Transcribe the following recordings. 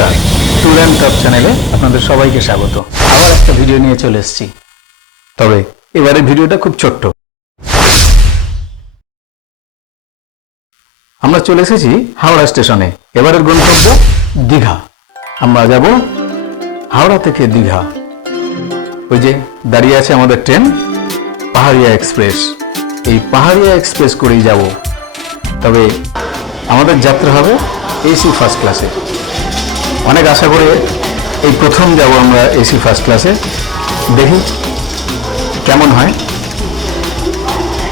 নমস্কার, tour and top চ্যানেলে আপনাদের সবাইকে স্বাগত। আবার একটা ভিডিও নিয়ে চলে এসেছি, তবে এবারে ভিডিওটা খুব ছোট্ট। আমরা চলে এসেছি হাওড়া স্টেশনে। এবারের গন্তব্য দীঘা। আমরা যাব হাওড়া থেকে দীঘা। ওই যে দাঁড়িয়ে আছে আমাদের ট্রেন, পাহাড়িয়া এক্সপ্রেস। এই পাহাড়িয়া এক্সপ্রেস করেই যাব। তবে আমাদের যাত্রা হবে এসি ফার্স্ট ক্লাসে। অনেক আশা করে এই প্রথম যাব আমরা এসি ফার্স্ট ক্লাসে। দেখি কেমন হয়।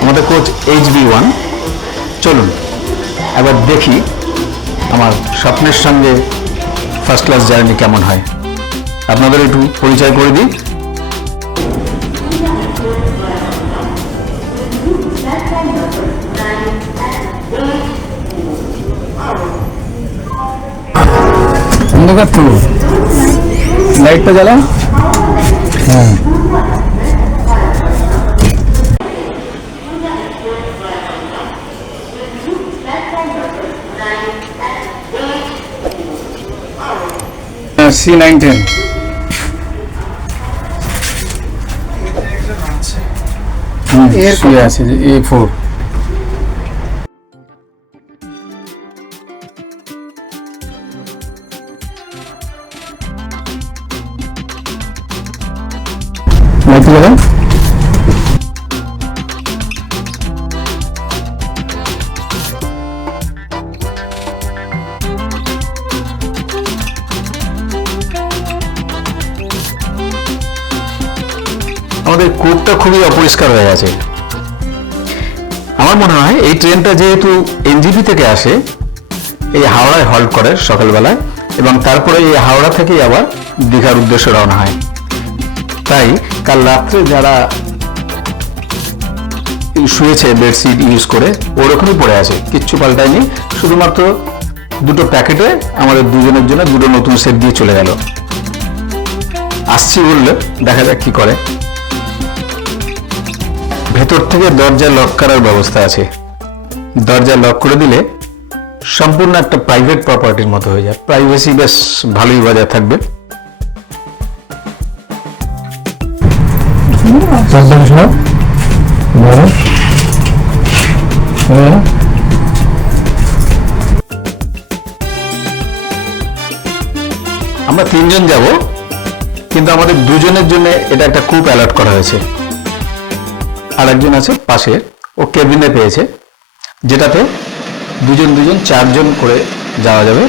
আমাদের কোচ HB1। চলুন একবার দেখি আমার স্বপ্নের সঙ্গে ফার্স্ট ক্লাস জার্নি কেমন হয়। আপনাদের একটু পরিচয় করে দিই। অন্ধকার তো, লাইটটা জ্বালা। হ্যাঁ, C910। শুয়ে আছে যে A4। লাইটটা জ্বালা। আমাদের কূপটা খুবই অপরিষ্কার হয়ে গেছে। আমার মনে হয় এই ট্রেনটা যেহেতু NJP থেকে আসে, এই হাওড়ায় হল্ট করে সকালবেলায়, এবং তারপরে এই হাওড়া থেকেই আবার দীঘার উদ্দেশ্যে রওনা হয়। তাই কাল রাত্রে যারা শুয়েছে বেডশিট ইউজ করে ওরকমই পড়ে আছে, কিচ্ছু পাল্টায়নি। শুধুমাত্র দুটো প্যাকেটে আমাদের দুজনের জন্য দুটো নতুন সেট দিয়ে চলে গেল। আসছি বললে, দেখা যাক কি করে। ভেতর থেকে দরজা লক করার ব্যবস্থা আছে। দরজা লক করে দিলে সম্পূর্ণ একটা প্রাইভেট প্রপার্টির মতো হয়ে যায়। প্রাইভেসি বেশ ভালোই বজায় থাকবে। আমরা তিনজন যাব, কিন্তু আমাদের দুজনের জন্য এটা একটা কূপ অ্যালার্ট করা হয়েছে। আর একজন আছে পাশে, ও কেবিনে পেয়েছে, যেটাতে দুজন দুজন চারজন করে যাওয়া যাবে।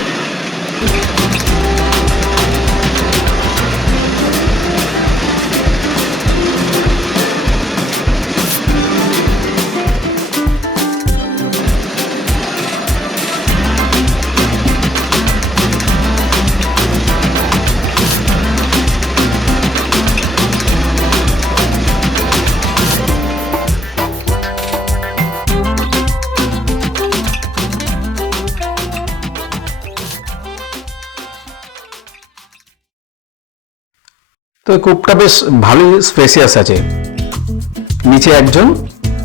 তো কূপটা বেশ ভালোই স্পেসিয়াস আছে। নিচে একজন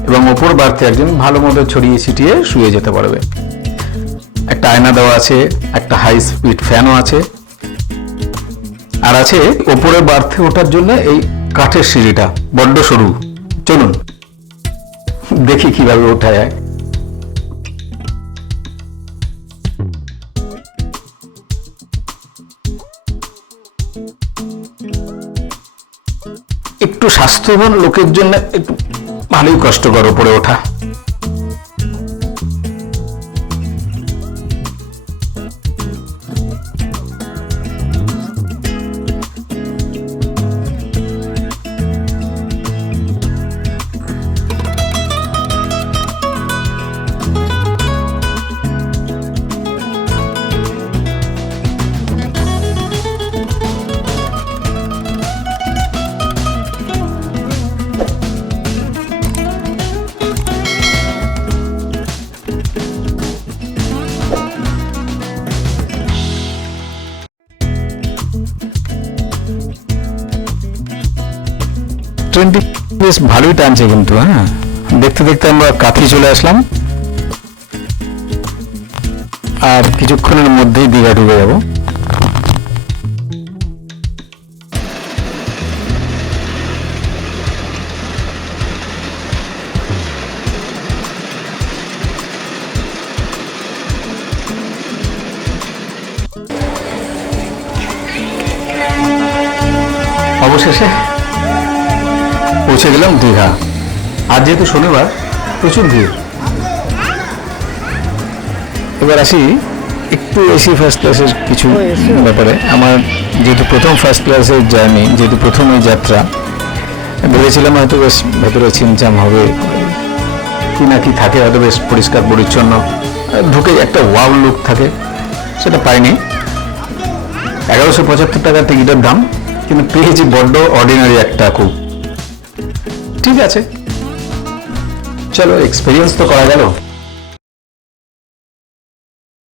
এবং ওপর বার্থে একজন ভালো মতো ছড়িয়ে ছিটিয়ে শুয়ে যেতে পারবে। একটা আয়না দেওয়া আছে, একটা হাই স্পিড ফ্যানও আছে, আর আছে ওপরে বার্থে ওঠার জন্য এই কাঠের সিঁড়িটা, বড্ড সরু। চলুন দেখি কিভাবে ওঠা যায়। একটু স্বাস্থ্যবান লোকের জন্য একটু ভালোই কষ্টকর উপরে ওঠা। ট্রেনটি বেশ ভালোই টানছে কিন্তু। হ্যাঁ, দেখতে দেখতে আমরা কাঁথি চলে আসলাম। আর কিছুক্ষণের মধ্যেই দীঘা ঢুকে যাব। অবশেষে পৌঁছে গেলাম দীঘা। আর যেহেতু শনিবার, প্রচুর ভিড়। এবার আসি একটু এসি ফার্স্ট ক্লাসের কিছু ব্যাপারে। আমার যেহেতু প্রথম ফার্স্ট ক্লাসের জার্নি, যেহেতু প্রথম এই যাত্রা, ভেবেছিলাম হয়তো বেশ ভেতরে ছিমছাম হবে, কি না কি থাকে, হয়তো বেশ পরিষ্কার পরিচ্ছন্ন, ঢুকে একটা ওয়াও লুক থাকে, সেটা পাইনি। 1175 টাকা টিকিটের দাম, কিন্তু পেয়েছি বড্ড অর্ডিনারি একটা খুব। ঠিক আছে, চলো এক্সপিরিয়েন্স তো করা গেল।